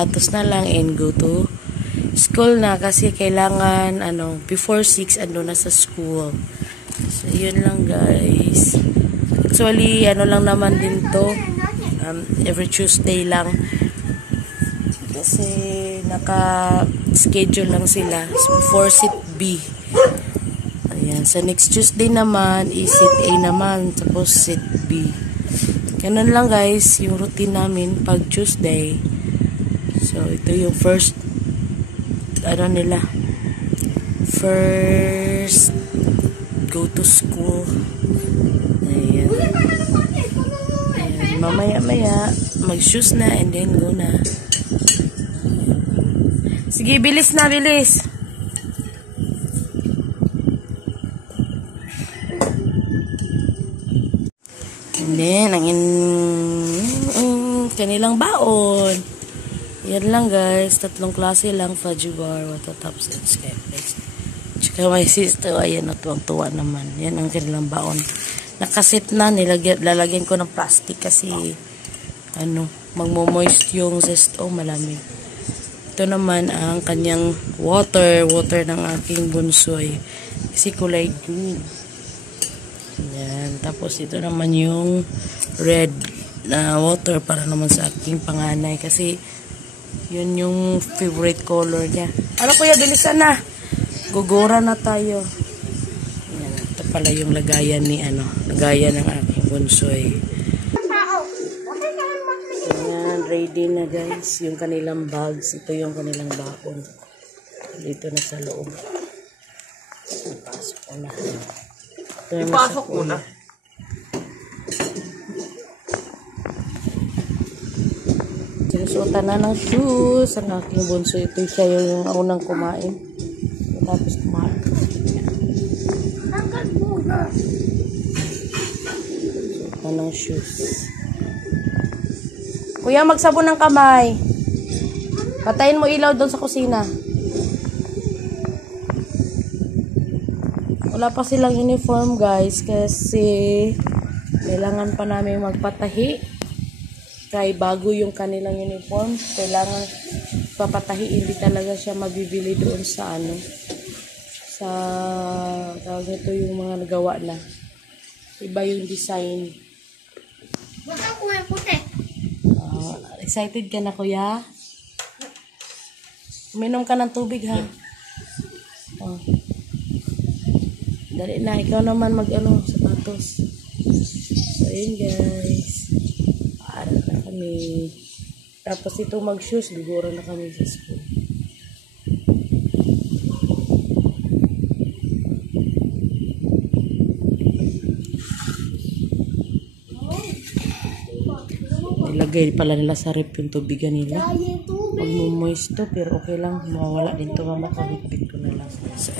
sapatos na lang and go to school na kasi kailangan before 6 ando na sa school. So yun lang guys. Actually lang naman din to, every Tuesday lang kasi naka-schedule lang sila for seat B. Ayan, sa next Tuesday naman is seat A naman, tapos seat B. Ganun lang guys yung routine namin pag Tuesday. So ito yung first nila, first go to school. Ayan. Ayan. Mamaya mag-shoes na and then go na. Sige, bilis na, bilis. And then, ang kanilang baon. Yan lang guys, 3 klase lang, fudgy bar, watatops, and skyflakes. Tsaka my sister, ayan, tuwang-tuwa naman. Yan ang kanilang baon. Nakasit na, lalagyan ko ng plastic kasi, magmo-moist yung zest. Oh, malamig. Ito naman ang kanyang water ng aking bunsoy. Kasi kulay green. Yan. Tapos ito naman yung red na water para naman sa aking panganay. Kasi, yun yung favorite color niya. Ano kuya, bilisan na. Gugura na tayo. Yan, ito pala yung lagayan lagayan ng aking bunsoy. Ayan, ready na guys. Yung kanilang bags. Ito yung kanilang baon. Dito na sa loob. Ipasok ko na. Ipasok ko na. Sinusutan na ng shoes ang aking bunso. Ito siya yung unang kumain. Tapos kumain. Sinusutan ng shoes. Kuya, magsabon ng kamay. Patayin mo ilaw doon sa kusina. Wala pa silang uniform guys kasi kailangan pa namin magpatahi. Kaya bago yung kanilang uniform, kailangan papatahi. Hindi talaga siya mabibili doon sa sa tawag nito yung mga nagawa na. Iba yung design. Baka kulay puti. Excited ka na kuya? Uminom ka ng tubig ha. Oh. Dali na, ikaw naman sapatos. So yun guys. Na kami. Tapos ito mag-shoes, gugura na kami sa school. Ilagay pala nila sa rep yung tubigan nila. Magmumoist to, pero okay lang. Mawawala din to, makabit-bit ko na lang. So,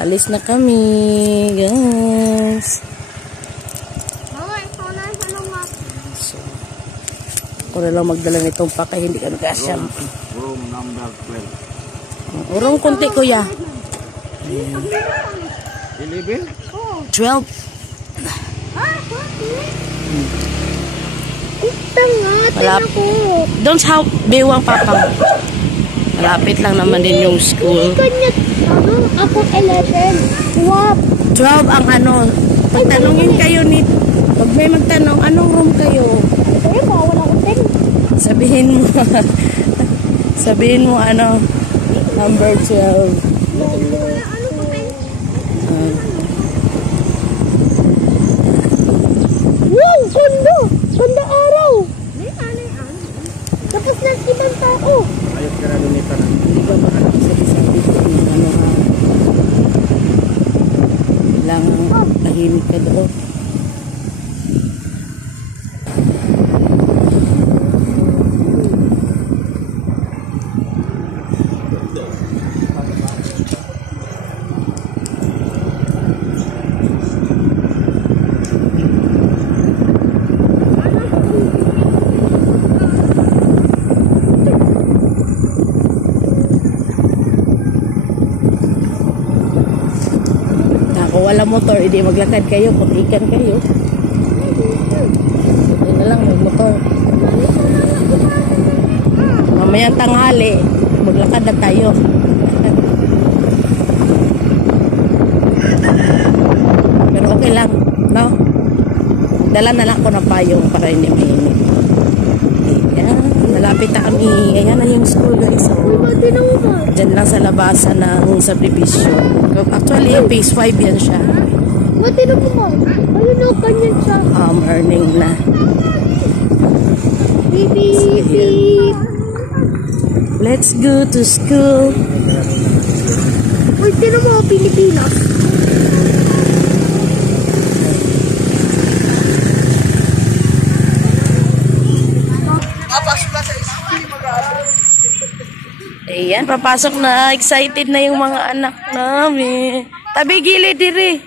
alis na kami, guys. Ako na lang magdala nitong paka, hindi ka nag-asya. Room number 12. Urong kunti, kuya. 11? 12. Malapit. Doon sa bewang papa. Malapit lang naman din yung school. Ako 11. 12 ang pagtanongin kayo ni, pag may magtanong, anong room kayo? Kaya bawal ako 10. Sabihin mo number 12. Wow, ganda! Ganda araw! Tapos na ibang tao. Ayot ka na lumita na. Hindi ka makalang sa isang dito lang tahimik ka doon. Wala motor, hindi maglakad kayo, putikan kayo. Hindi na lang, mag-motor. Mamayang tanghali, maglakad na tayo. Pero okay lang, no? Dala na lang ko ng payong para hindi mainit. Ayan, malapit na kami. Ayan na yung school, guys. So, dyan lang sa labasan ng subdivision. Actually, phase 5 yan siya. Matino mo mo. Ayun o, kanyan siya. Earning na. Beep, beep, beep. Let's go to school. Uy, tino mo, Pilipinas. Ayan, papasok na. Excited na yung mga anak namin. Tabi, gilid, diri.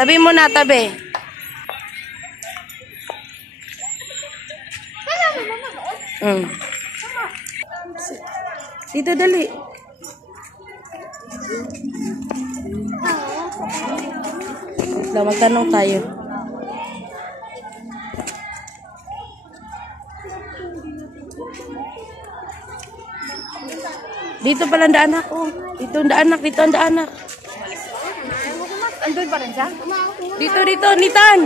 Tabi mo na, tabi. Dito, dali. Magtanong tayo. Dito pala ang daanak. Oh. Dito ang daanak, dito ang daanak. Andun pa rin siya? Dito, Nitan.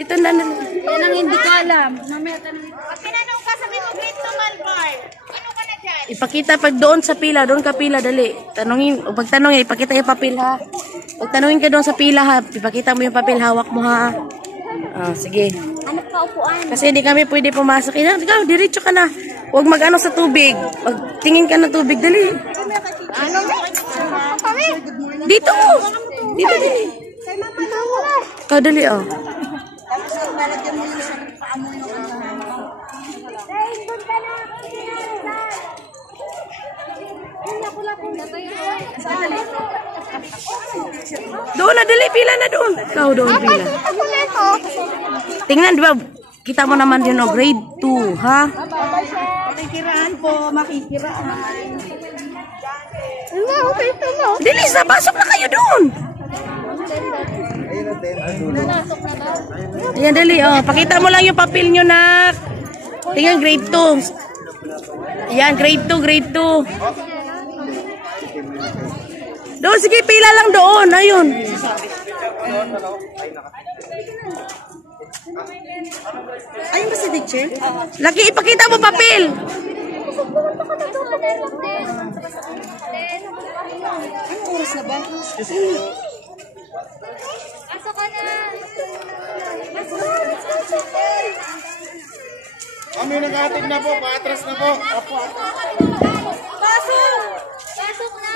Dito ang daanak. Yan ang hindi ko alam. Mamaya tanong. Pag tinanong ka, sabi mo, grade to Malbar. Ano ka na dyan? Ipakita pag doon sa pila, doon ka pila, dali. Tanungin, o pagtanong, ipakita yung papel ha. Pag tanungin ka doon sa pila ha, ipakita mo yung papel, hawak mo ha. Sige. Anak ka upuan. Kasi hindi kami pwede pumasok. Ikaw, diretso ka na. Huwag mag-ano sa tubig. Magtingin ka ng tubig, dali. Ano? Kami? Dito! Dito, dali. Kay mama na wala. Ikaw, dali, oh. Tapos ang balagyan mo yung sa paamoy ng kanya. Dahil doon ka na. Doon na, dali. Pila na doon. Ikaw, doon, pila. Ako na ito. Tingnan, di ba? Kita mo naman yun, oh, grade 2, ha? Makikiraan po, makikiraan. Ano, okay ito mo. Dilis na, pasok na kayo doon. Ayan, dali, oh. Pakita mo lang yung papel nyo, nak. Tingnan, grade 2. Ayan, grade 2, grade 2. Doon, sige, pila lang doon. Ayun. Ayun ba si teacher? Laki, ipakita mo papel. Anong oras na ba? Pasok ka na! Kami nakahatid na po, paatras na po. Pasok! Pasok na!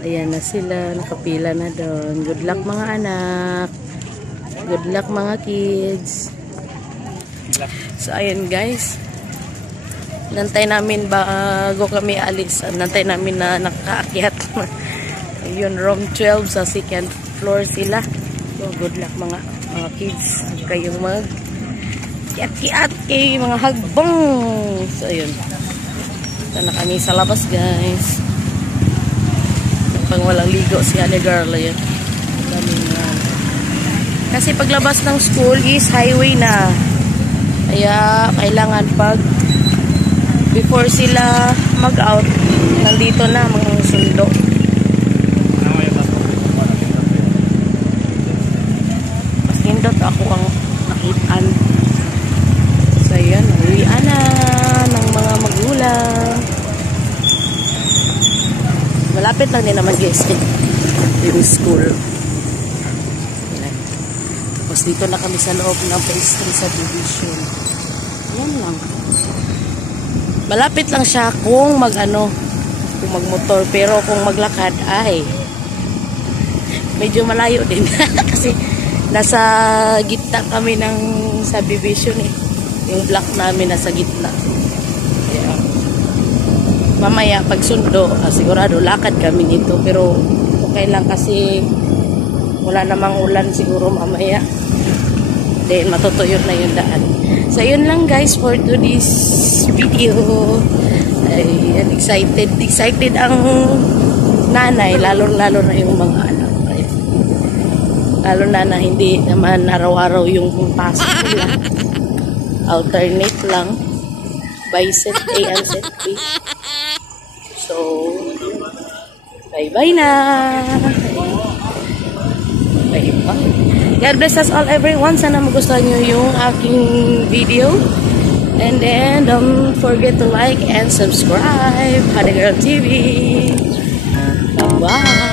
Ayan na sila, nakapila na doon. Good luck mga anak. Good luck mga kids. So ayan guys. Nantay namin bago kami alis. Nantay namin na nakaakyat. Ayun, room 12 sa second floor sila. So good luck mga kids. Kayong mag kiat-kiat kay mga hagbang. So ayun. Ito na kami sa labas guys. Pang walang ligo si Ate Girl yun. Kasi paglabas ng school is highway na. Kaya kailangan pag before sila mag-out, nandito na mga sundo. Mas nindot ako ang nakitaan. So yun, uwian na ng mga magulang. Malapit lang din naman guys yung school. Tapos dito na kami sa loob ng phase 3 subdivision. Yan lang. Malapit lang siya kung kung magmotor, pero kung maglakad ay medyo malayo din. Kasi nasa gitna kami ng subdivision eh. Yung block namin nasa gitna. Yeah. Mamaya pag sundo, sigurado lakad kami nito, pero okay lang kasi wala namang ulan siguro mamaya. Then matutuyo na yung daan. So yun lang guys for today's video. Ay, excited ang nanay, lalo na yung mga anak. Ay, lalo na hindi naman araw-araw yung pasok nila. Alternate lang. by set A and set B. So, bye-bye na. Bye-bye. God bless us all everyone. Sana magustuhan nyo yung aking video. And then, don't forget to like and subscribe. Hada Girl TV. Bye-bye.